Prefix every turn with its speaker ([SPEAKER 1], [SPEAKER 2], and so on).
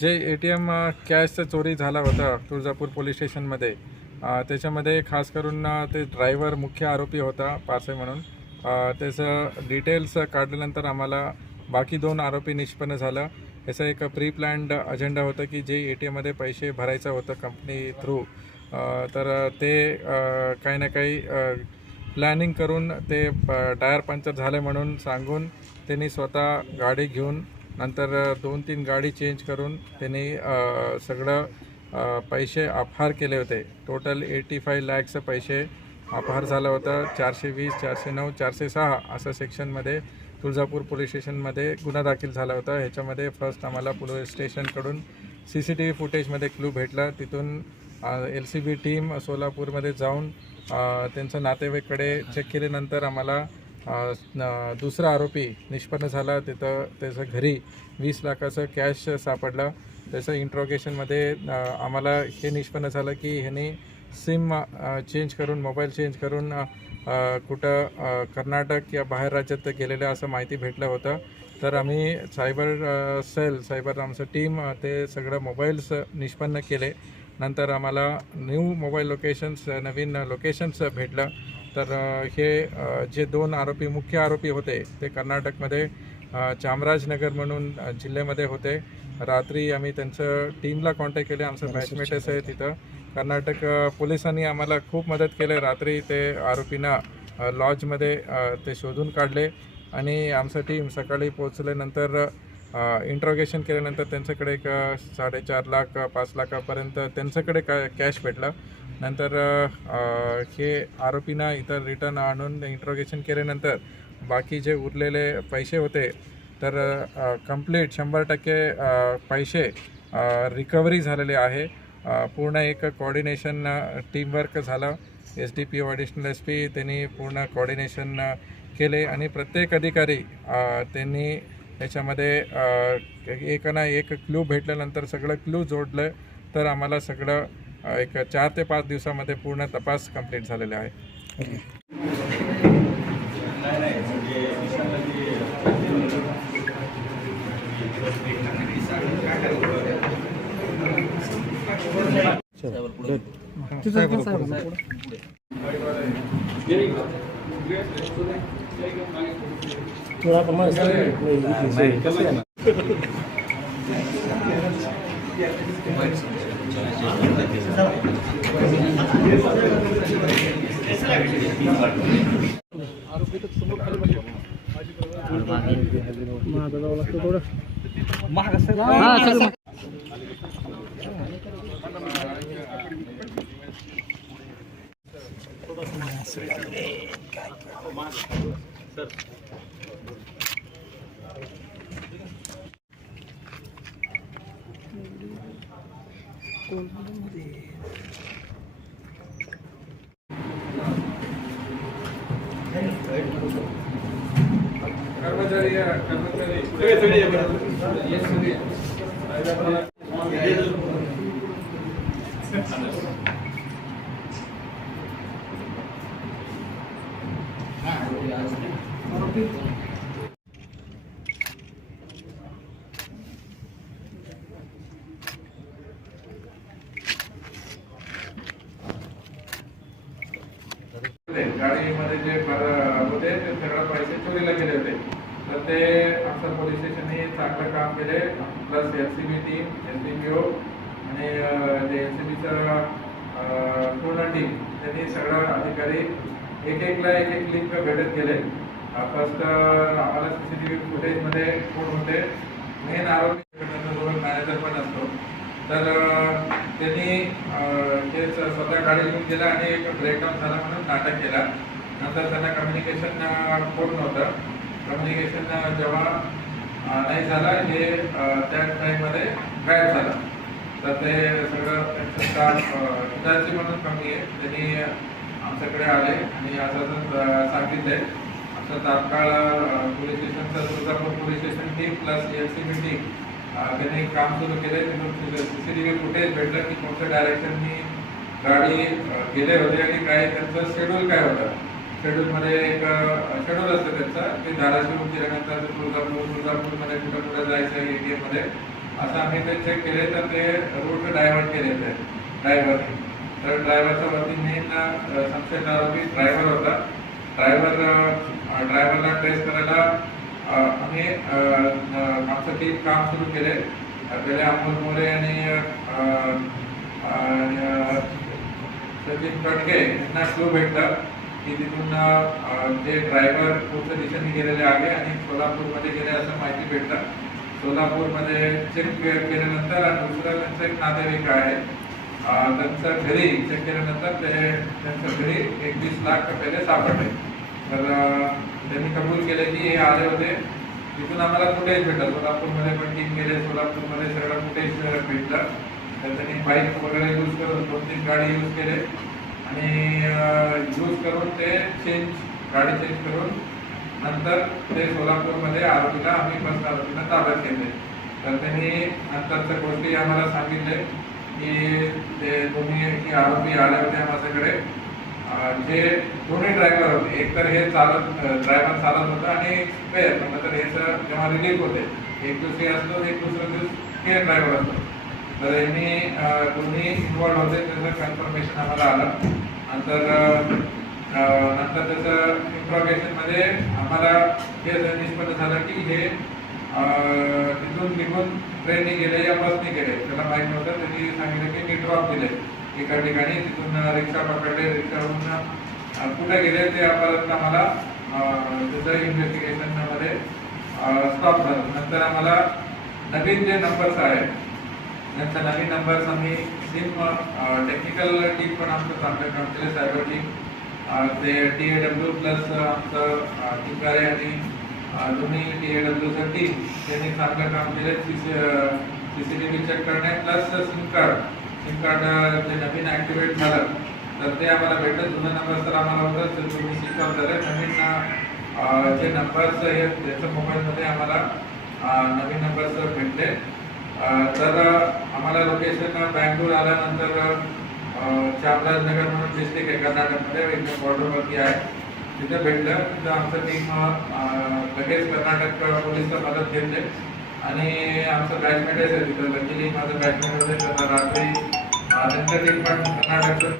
[SPEAKER 1] जे A T M कॅशचं चोरी झाला होता तुळजापूर पोलीस स्टेशनमध्ये त्याच्यामध्ये खास करून ते ड्रायव्हर मुख्य आरोपी होता पासे म्हणून. त्याचं डिटेल्स काढल्यानंतर आम्हाला बाकी दोन आरोपी निष्पन्न झालं. याचा एक प्री प्लॅन्ड अजेंडा होतं की जे ए टी एममध्ये पैसे भरायचं होतं कंपनी थ्रू तर ते काही ना काही प्लॅनिंग करून ते टायर पंक्चर झाले म्हणून सांगून त्यांनी स्वतः गाडी घेऊन नंतर दोन तीन गाडी चेंज करून त्यांनी सगळं पैसे अपहार केले होते. टोटल एटी फाय लॅक्सचं पैसे अपहार झाला होता. चारशे वीस चारशे नऊ चारशे सहा असं सेक्शनमध्ये तुळजापूर पोलीस स्टेशनमध्ये गुन्हा दाखल झाला होता. ह्याच्यामध्ये फर्स्ट आम्हाला पोलीस स्टेशनकडून सी सी टी व्ही फुटेजमध्ये क्लू भेटला. तिथून एल सी बी टीम सोलापूरमध्ये जाऊन त्यांचं त्यांच्या नातेवाईकडे चेक केल्यानंतर आम्हाला दुसरा आरोपी निष्पन्न झाला. तिथं त्याचं घरी वीस लाखाचं कॅश सापडलं. त्याचं इंट्रोगेशनमध्ये आम्हाला हे निष्पन्न झालं की ह्यांनी सिम चेंज करून मोबाईल चेंज करून कुठं कर्नाटक या बाहेर राज्यात गेलेलं असं माहिती भेटलं होतं. तर आम्ही सायबर सेल सायबर आमचं टीम ते सगळं मोबाईल्स निष्पन्न केले. नंतर आम्हाला न्यू मोबाईल लोकेशन्स नवीन लोकेशन्स भेटलं. तर हे जे दोन आरोपी मुख्य आरोपी होते ते कर्नाटकमध्ये चामराजनगर म्हणून जिल्ह्यामध्ये होते. रात्री आम्ही त्यांचं टीमला कॉन्टॅक्ट केले आमचं बॅचमेटच आहे तिथं. कर्नाटक पोलिसांनी आम्हाला खूप मदत केली. रात्री ते आरोपींना लॉजमध्ये ते शोधून काढले आणि आमचं टीम सकाळी पोचल्यानंतर इंट्रोगेशन केल्यानंतर त्यांच्याकडे एक साडेचार लाख पाच लाखापर्यंत त्यांच्याकडे का कॅश भेटला. नंतर हे आरोपींना इथं रिटर्न आणून इंट्रोगेशन केल्यानंतर बाकी जे उरलेले पैसे होते तर कंप्लीट शंभर टक्के पैसे रिकव्हरी झालेले आहे. पूर्ण एक कोऑर्डिनेशन टीमवर्क झालं. S D P O additional S P त्यांनी पूर्ण कोऑर्डिनेशन केले आणि प्रत्येक अधिकारी त्यांनी याच्यामध्ये एक ना एक क्लू भेटल्यानंतर सगळं क्लू जोडलं तर आम्हाला सगळं एक चार ते पाच दिवसामध्ये पूर्ण तपास कंप्लीट झालेला आहे. सर गाडीमध्ये जे पर- होते ते सगळं पैसे चोरीला गेले होते तर ते आमचं पोलीस स्टेशनने चांगलं काम केले plus L C B team S D P O आणि जे एल सी बीचं पूर्ण टीम त्यांनी सगळं अधिकारी एक एकला एक एक लिंक भेटत गेले फर्स्ट आम्हाला सी सी टी व्ही फुटेजमध्ये कोण होते? मेन आरोपी मॅनेजर पण असतो. तर त्यांनी ते स- स्वतः गाडी घेऊन गेला आणि एक ब्रेकडाऊन झाला म्हणून नाटक केला. नंतर त्यांना कम्युनिकेशन होत. नव्हतं कम्युनिकेशन जेव्हा नाही झाला हे त्या टाईममध्ये गायब झालं. तर ते सगळं त्यांचं स्टाफ विद्यार्थी म्हणून कमी आहे. त्यांनी आमच्याकडे आले आणि असं सांगितले. सांगितलंय आमचं तात्काळ पोलीस स्टेशनचं Tuljapur police station team plus S C B team त्यांनी काम सुरू केले. तिथून C C T V footage भेटलं की कोणत्या डायरेक्शननी गाडी गेले होते आणि काय त्यांचं शेड्यूल काय होतं. शेड्यूलमध्ये एक शेड्यूल असतं त्यांचं की धाराशिव केल्यानंतर तुळजापूर तुळजापूरमध्ये कुठं कुठं जायचं ए एटीएममध्ये असं आम्ही ते चेक केले तर ते रूट डायव्हर्ट केले ते ड्रायव्हरने तर ड्रायव्हरच्या वरती मेन संशय आरोपी ड्रायव्हर होता. ड्रायव्हर ड्रायव्हरला ट्रेस करायला आम्ही आमचं टीम काम सुरू केले. पहिले अमोल मोरे आणि सचिन कटके यांना क्लू भेटला. की तिथून जे ते ड्रायव्हर पुढच्या दिशेने गेलेले आहे आणि सोलापूरमध्ये गेले असं माहिती भेटलं. सोलापूरमध्ये चेक केल्यानंतर आणि दुसरं त्यांचं एक नातेवाईक आहे. त्यांचं घरी चेक केल्यानंतर ते त्यांच्या घरी एकवीस लाख रुपये सापडले. तर त्यांनी कबूल केले की हे आले होते. तिथून आम्हाला फुटेज भेटलं. सोलापूरमध्ये पण टीम गेले सोलापूरमध्ये सगळं फुटेज भेटलं. तर त्यांनी बाईक वगैरे यूज करून दोन तीन गाडी यूज केले. आणि यूज करून ते चेंज गाडी चेंज करून नंतर ते सोलापूरमध्ये आरोपीला आम्ही बस आरोपीला ताब्यात घेतले. तर त्यांनी नंतरच्या गोष्टी आम्हाला सांगितले की ते दोन्ही की आरोपी आले होते माझ्याकडे जे दोन्ही ड्रायव्हर होते एक तर हे चालत ड्रायव्हर चालत होता आणि स्पेअर म्हणलं तर सर जेव्हा रिलीफ होते एक दिवशी असतो एक दुसरा दिवस स्पेअर ड्रायव्हर असतो. तर यांनी दोन्ही इन्वॉल्व्ह होते त्याचं कन्फर्मेशन आम्हाला आलं. नंतर नंतर त्याचं इंट्रॉगेशनमध्ये आम्हाला हे निष्पन्न झालं की हे तिथून निघून ट्रेनने गेले या बसने गेले. त्याला माहीत नव्हतं. त्यांनी सांगितलं की मी ड्रॉप दिले. एका ठिकाणी तिथून रिक्षा पकडले. रिक्षावरून कुठे गेले ते परत आम्हाला त्याचं इन्व्हेस्टिगेशनमध्ये स्टॉप झालं. नंतर आम्हाला नवीन जे नंबर्स आहेत त्यांचा नवीन नंबर्स आम्ही सिम टेक्निकल टीम पण आमचं चांगलं काम केलं. सायबर टीम uh, ते टी ए डब्ल्यू प्लस आमचं uh, टिकारे आणि uh, दोन्ही टी ए डब्ल्यूचं टीम त्यांनी चांगलं काम केलं. C C T V check करणे plus SIM card SIM card जे नवीन ॲक्टिवेट झालं. तर ते आम्हाला भेटलं. जुनं नंबर तर आम्हाला होतं. तर तुम्ही स्विच ऑफ नवीन जे नंबर्स आहेत त्याच्या मोबाईलमध्ये आम्हाला नवीन नंबर्स भेटले. तर आम्हाला लोकेशन बँगलोर आल्यानंतर अं, चामराजनगर म्हणून डिस्ट्रिक्ट आहे कर्नाटकमध्ये एकदम बॉर्डरवरती आहे. तिथे भेटलं तिथं आमचं टीम लगेच कर्नाटक पोलीसला मदत घेतले. आणि आमचं बॅचमेटच आहे तिथं लकीली माझं बॅचमेट होते तर रात्री अं, त्यांचं टीम पण कर्नाटकचं